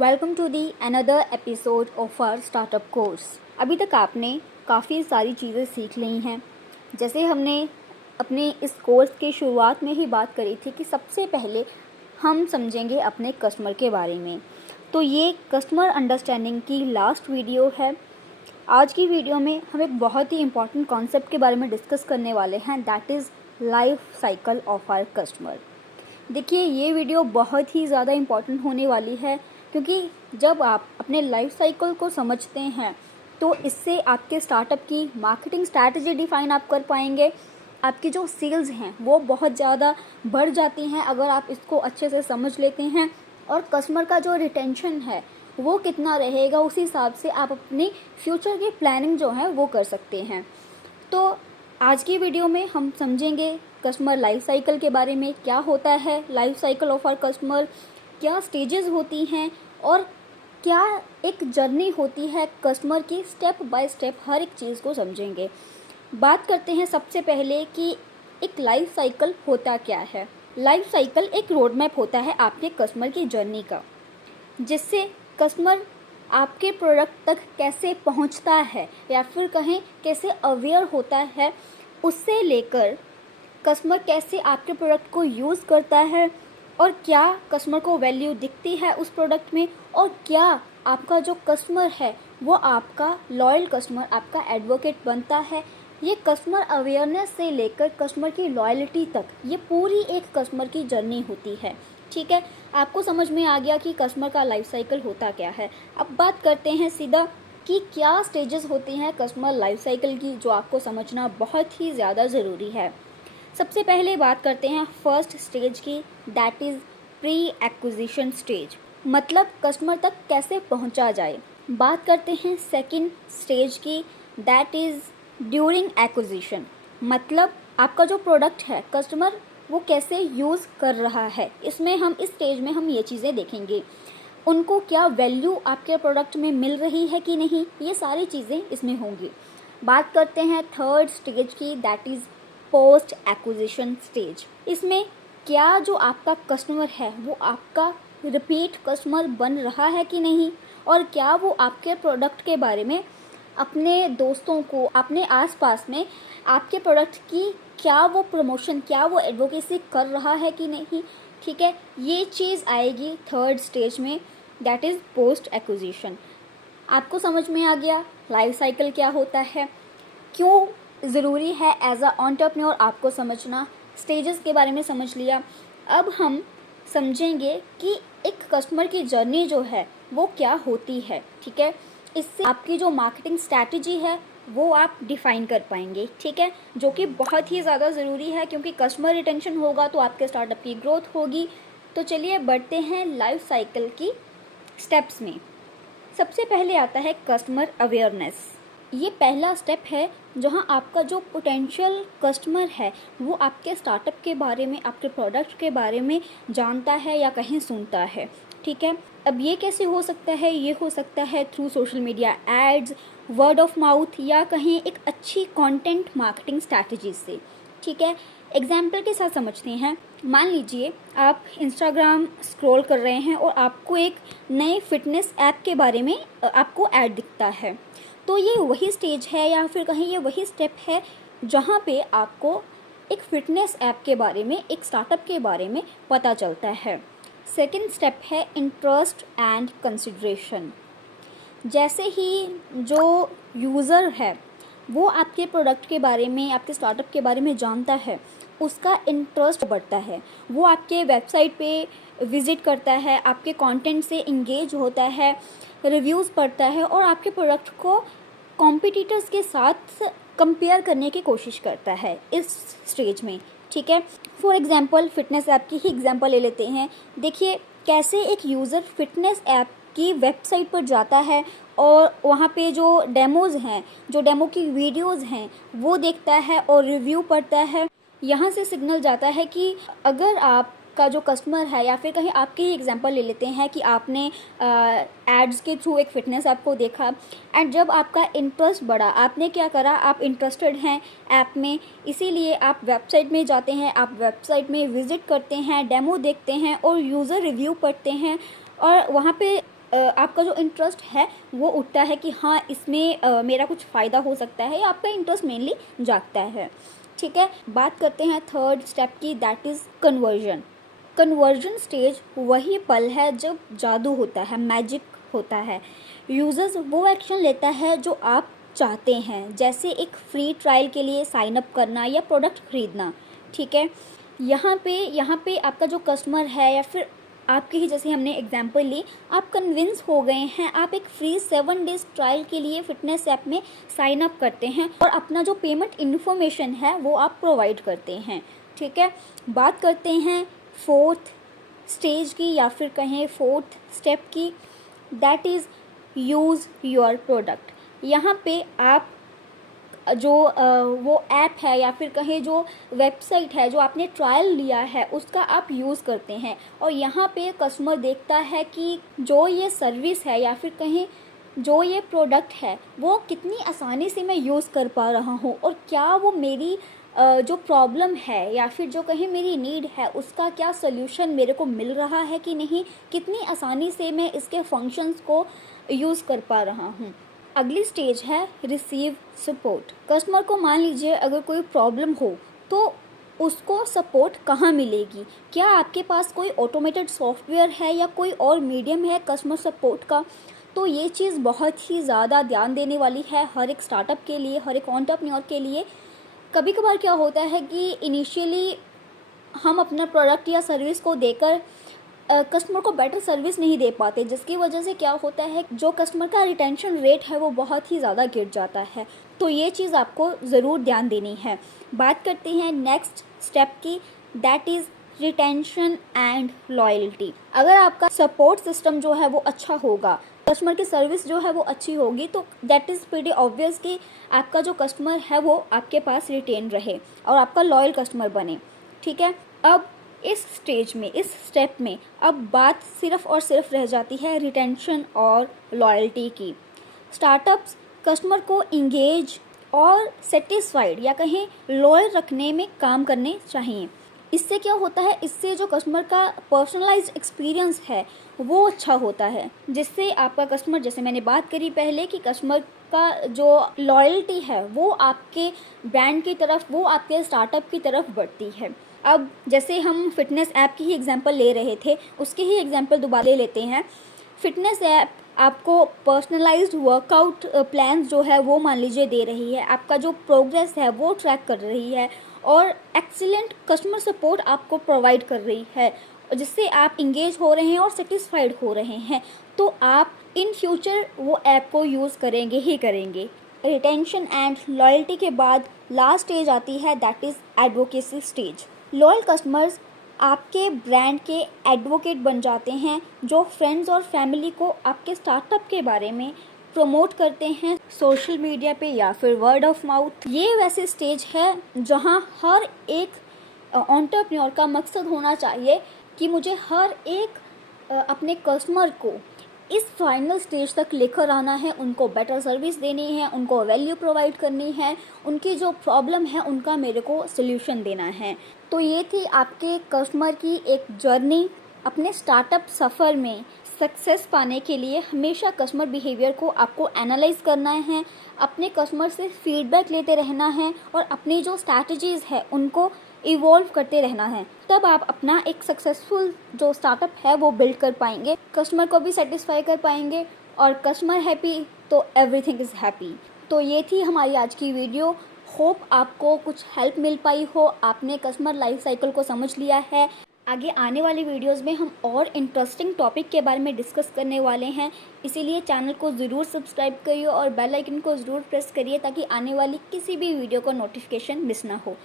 Welcome to the another episode of our startup course. अभी तक आपने काफ़ी सारी चीज़ें सीख ली हैं। जैसे हमने अपने इस कोर्स के शुरुआत में ही बात करी थी कि सबसे पहले हम समझेंगे अपने कस्टमर के बारे में। तो ये कस्टमर अंडरस्टैंडिंग की लास्ट वीडियो है। आज की वीडियो में हम एक बहुत ही इम्पॉर्टेंट कॉन्सेप्ट के बारे में डिस्कस करने वाले हैं, that is life cycle of our customer. देखिए, ये वीडियो बहुत ही ज़्यादा इम्पॉर्टेंट होने वाली है, क्योंकि जब आप अपने लाइफ साइकिल को समझते हैं तो इससे आपके स्टार्टअप की मार्केटिंग स्ट्रैटेजी डिफाइन आप कर पाएंगे। आपकी जो सेल्स हैं वो बहुत ज़्यादा बढ़ जाती हैं अगर आप इसको अच्छे से समझ लेते हैं, और कस्टमर का जो रिटेंशन है वो कितना रहेगा, उस हिसाब से आप अपनी फ्यूचर की प्लानिंग जो है वो कर सकते हैं। तो आज की वीडियो में हम समझेंगे कस्टमर लाइफ साइकिल के बारे में, क्या होता है life cycle of our customer, क्या स्टेजेस होती हैं और क्या एक जर्नी होती है कस्टमर की। स्टेप बाय स्टेप हर एक चीज़ को समझेंगे। बात करते हैं सबसे पहले कि एक लाइफ साइकिल होता क्या है। लाइफ साइकिल एक रोड मैप होता है आपके कस्टमर की जर्नी का, जिससे कस्टमर आपके प्रोडक्ट तक कैसे पहुंचता है या फिर कहें कैसे अवेयर होता है, उससे लेकर कस्टमर कैसे आपके प्रोडक्ट को यूज़ करता है और क्या कस्टमर को वैल्यू दिखती है उस प्रोडक्ट में, और क्या आपका जो कस्टमर है वो आपका लॉयल कस्टमर, आपका एडवोकेट बनता है। ये कस्टमर अवेयरनेस से लेकर कस्टमर की लॉयल्टी तक ये पूरी एक कस्टमर की जर्नी होती है। ठीक है, आपको समझ में आ गया कि कस्टमर का लाइफ साइकिल होता क्या है। अब बात करते हैं सीधा कि क्या स्टेजेस होती हैं कस्टमर लाइफ साइकिल की, जो आपको समझना बहुत ही ज़्यादा ज़रूरी है। सबसे पहले बात करते हैं फर्स्ट स्टेज की, that is pre acquisition stage, मतलब कस्टमर तक कैसे पहुंचा जाए। बात करते हैं सेकंड स्टेज की, दैट इज़ ड्यूरिंग एक्विजिशन, मतलब आपका जो प्रोडक्ट है कस्टमर वो कैसे यूज़ कर रहा है। इसमें हम इस स्टेज में हम ये चीज़ें देखेंगे, उनको क्या वैल्यू आपके प्रोडक्ट में मिल रही है कि नहीं, ये सारी चीज़ें इसमें होंगी। बात करते हैं थर्ड स्टेज की, that is post acquisition stage. इसमें क्या जो आपका कस्टमर है वो आपका रिपीट कस्टमर बन रहा है कि नहीं, और क्या वो आपके प्रोडक्ट के बारे में अपने दोस्तों को, अपने आसपास में आपके प्रोडक्ट की क्या वो प्रमोशन, क्या वो एडवोकेसी कर रहा है कि नहीं। ठीक है, ये चीज़ आएगी थर्ड स्टेज में, दैट इज़ पोस्ट एक्विजिशन। आपको समझ में आ गया लाइफ साइकिल क्या होता है, क्यों ज़रूरी है एज अ एंटरप्रेन्योर आपको समझना। स्टेजेस के बारे में समझ लिया। अब हम समझेंगे कि एक कस्टमर की जर्नी जो है वो क्या होती है। ठीक है, इससे आपकी जो मार्केटिंग स्ट्रैटेजी है वो आप डिफाइन कर पाएंगे। ठीक है, जो कि बहुत ही ज़्यादा ज़रूरी है, क्योंकि कस्टमर रिटेंशन होगा तो आपके स्टार्टअप की ग्रोथ होगी। तो चलिए बढ़ते हैं लाइफ साइकिल की स्टेप्स में। सबसे पहले आता है कस्टमर अवेयरनेस। ये पहला स्टेप है जहां आपका जो पोटेंशियल कस्टमर है वो आपके स्टार्टअप के बारे में, आपके प्रोडक्ट के बारे में जानता है या कहीं सुनता है। ठीक है, अब ये कैसे हो सकता है, ये हो सकता है through social media ads, word of mouth, या कहीं एक अच्छी कंटेंट मार्केटिंग स्ट्रैटेजी से। ठीक है, एग्जाम्पल के साथ समझते हैं। मान लीजिए आप इंस्टाग्राम स्क्रॉल कर रहे हैं और आपको एक नए फिटनेस ऐप के बारे में आपको ऐड दिखता है। तो ये वही स्टेज है या फिर कहीं ये वही स्टेप है जहाँ पे आपको एक फिटनेस ऐप के बारे में, एक स्टार्टअप के बारे में पता चलता है। सेकंड स्टेप है इंटरेस्ट एंड कंसिडरेशन। जैसे ही जो यूज़र है वो आपके प्रोडक्ट के बारे में, आपके स्टार्टअप के बारे में जानता है, उसका इंटरेस्ट बढ़ता है, वो आपके वेबसाइट पे विज़िट करता है, आपके कंटेंट से इंगेज होता है, रिव्यूज़ पढ़ता है और आपके प्रोडक्ट को कॉम्पिटिटर्स के साथ कंपेयर करने की कोशिश करता है इस स्टेज में। ठीक है, फॉर एग्जांपल फिटनेस ऐप की ही एग्जांपल ले लेते हैं। देखिए कैसे एक यूज़र फिटनेस ऐप की वेबसाइट पर जाता है और वहाँ पे जो डेमोज़ हैं, जो डेमो की वीडियोज़ हैं वो देखता है और रिव्यू पढ़ता है। यहाँ से सिग्नल जाता है कि अगर आपका जो कस्टमर है, या फिर कहीं आपके ही एग्जांपल ले लेते हैं कि आपने एड्स के थ्रू एक फ़िटनेस ऐप को देखा, एंड जब आपका इंटरेस्ट बढ़ा, आपने क्या करा, आप इंटरेस्टेड हैं ऐप में, इसीलिए आप वेबसाइट में जाते हैं, आप वेबसाइट में विज़िट करते हैं, डेमो देखते हैं और यूज़र रिव्यू पढ़ते हैं, और वहाँ पे आपका जो इंटरेस्ट है वो उठता है कि हाँ इसमें मेरा कुछ फ़ायदा हो सकता है, या आपका इंटरेस्ट मेनली जागता है। ठीक है, बात करते हैं थर्ड स्टेप की, that is conversion. Conversion stage वही पल है जब जादू होता है, मैजिक होता है। यूज़र्स वो एक्शन लेता है जो आप चाहते हैं, जैसे एक फ्री ट्रायल के लिए साइन अप करना या प्रोडक्ट खरीदना। ठीक है, यहाँ पे आपका जो कस्टमर है, या फिर आपके ही जैसे हमने एग्जांपल ली, आप कन्विंस हो गए हैं, आप एक फ्री 7 डेज़ ट्रायल के लिए फिटनेस ऐप में साइन अप करते हैं और अपना जो पेमेंट इन्फॉर्मेशन है वो आप प्रोवाइड करते हैं। ठीक है, बात करते हैं फोर्थ स्टेज की, या फिर कहें फोर्थ स्टेप की, that is use your product. यहाँ पे आप जो वो ऐप है, या फिर कहें जो वेबसाइट है जो आपने ट्रायल लिया है, उसका आप यूज़ करते हैं, और यहाँ पे कस्टमर देखता है कि जो ये सर्विस है या फिर कहें जो ये प्रोडक्ट है वो कितनी आसानी से मैं यूज़ कर पा रहा हूँ, और क्या वो मेरी जो प्रॉब्लम है या फिर जो कहें मेरी नीड है उसका क्या सल्यूशन मेरे को मिल रहा है कि नहीं, कितनी आसानी से मैं इसके फंक्शंस को यूज़ कर पा रहा हूँ। अगली स्टेज है रिसीव सपोर्ट। कस्टमर को मान लीजिए अगर कोई प्रॉब्लम हो तो उसको सपोर्ट कहाँ मिलेगी? क्या आपके पास कोई ऑटोमेटेड सॉफ्टवेयर है या कोई और मीडियम है कस्टमर सपोर्ट का? तो ये चीज़ बहुत ही ज़्यादा ध्यान देने वाली है हर एक स्टार्टअप के लिए, हर एक एंटरप्रेन्योर के लिए। कभी कभार क्या होता है कि इनिशियली हम अपना प्रोडक्ट या सर्विस को देकर कस्टमर को बेटर सर्विस नहीं दे पाते, जिसकी वजह से क्या होता है जो कस्टमर का रिटेंशन रेट है वो बहुत ही ज़्यादा गिर जाता है। तो ये चीज़ आपको ज़रूर ध्यान देनी है। बात करते हैं नेक्स्ट स्टेप की, that is retention and loyalty. अगर आपका सपोर्ट सिस्टम जो है वो अच्छा होगा, कस्टमर की सर्विस जो है वो अच्छी होगी, तो दैट इज़ प्रीटी ऑब्वियस कि आपका जो कस्टमर है वो आपके पास रिटेन रहे और आपका लॉयल कस्टमर बने। ठीक है, अब इस स्टेज में, इस स्टेप में अब बात सिर्फ और सिर्फ रह जाती है रिटेंशन और लॉयल्टी की। स्टार्टअप्स कस्टमर को इंगेज और सेटिस्फाइड या कहें लॉयल रखने में काम करने चाहिए। इससे क्या होता है, इससे जो कस्टमर का पर्सनलाइज्ड एक्सपीरियंस है वो अच्छा होता है, जिससे आपका कस्टमर, जैसे मैंने बात करी पहले कि कस्टमर का जो लॉयल्टी है वो आपके ब्रांड की तरफ, वो आपके स्टार्टअप की तरफ बढ़ती है। अब जैसे हम फिटनेस ऐप की ही एग्जांपल ले रहे थे, उसके ही एग्जांपल दोबारा ले लेते हैं। फिटनेस ऐप आपको पर्सनलाइज्ड वर्कआउट प्लान जो है वो मान लीजिए दे रही है, आपका जो प्रोग्रेस है वो ट्रैक कर रही है, और एक्सीलेंट कस्टमर सपोर्ट आपको प्रोवाइड कर रही है, जिससे आप इंगेज हो रहे हैं और सेटिस्फाइड हो रहे हैं। तो आप इन फ्यूचर वो ऐप को यूज़ करेंगे ही करेंगे। रिटेंशन एंड लॉयल्टी के बाद लास्ट स्टेज आती है, that is advocacy stage. Loyal customers आपके ब्रांड के एडवोकेट बन जाते हैं, जो फ्रेंड्स और फैमिली को आपके स्टार्टअप के बारे में प्रमोट करते हैं सोशल मीडिया पे या फिर वर्ड ऑफ माउथ। ये वैसे स्टेज है जहां हर एक एंटरप्रेन्योर का मकसद होना चाहिए कि मुझे हर एक अपने कस्टमर को इस फाइनल स्टेज तक लेकर आना है, उनको बेटर सर्विस देनी है, उनको वैल्यू प्रोवाइड करनी है, उनकी जो प्रॉब्लम है उनका मेरे को सोल्यूशन देना है। तो ये थी आपके कस्टमर की एक जर्नी। अपने स्टार्टअप सफ़र में सक्सेस पाने के लिए हमेशा कस्टमर बिहेवियर को आपको एनालाइज करना है, अपने कस्टमर से फीडबैक लेते रहना है और अपनी जो स्ट्रैटेजीज़ है उनको इवॉल्व करते रहना है। तब आप अपना एक सक्सेसफुल जो स्टार्टअप है वो बिल्ड कर पाएंगे, कस्टमर को भी सेटिस्फाई कर पाएंगे, और कस्टमर हैप्पी तो एवरीथिंग इज़ हैप्पी। तो ये थी हमारी आज की वीडियो। होप आपको कुछ हेल्प मिल पाई हो, आपने कस्टमर लाइफ साइकिल को समझ लिया है। आगे आने वाली वीडियोस में हम और इंटरेस्टिंग टॉपिक के बारे में डिस्कस करने वाले हैं, इसीलिए चैनल को ज़रूर सब्सक्राइब करिए और बेल आइकन को ज़रूर प्रेस करिए ताकि आने वाली किसी भी वीडियो का नोटिफिकेशन मिस ना हो।